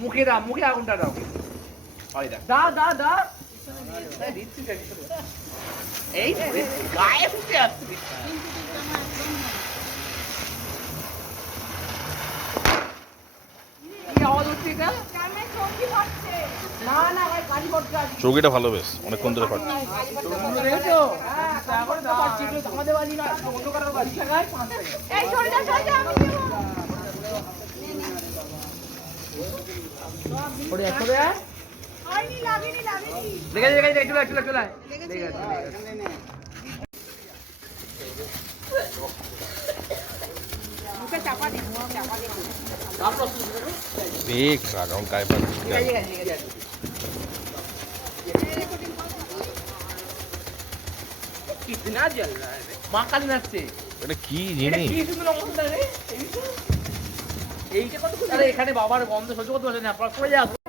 মুখে দাও, মুখে আগুনটা দাও। দাও দাও দাও। এই গায়ে ফুটে আসছে। চৌকিটা ভালো, বেশ অনেকক্ষণ ধরে ফাটছে। देख रहा हूँ काय पर कितना जल रहा है माँ काली नाचছে এটা কি জিনিস? কি সুন্দর অবস্থা রে এইটা কত? আরে এখানে বাবার গন্ধ সহ্য করতে পারছে না, পড়ে যা।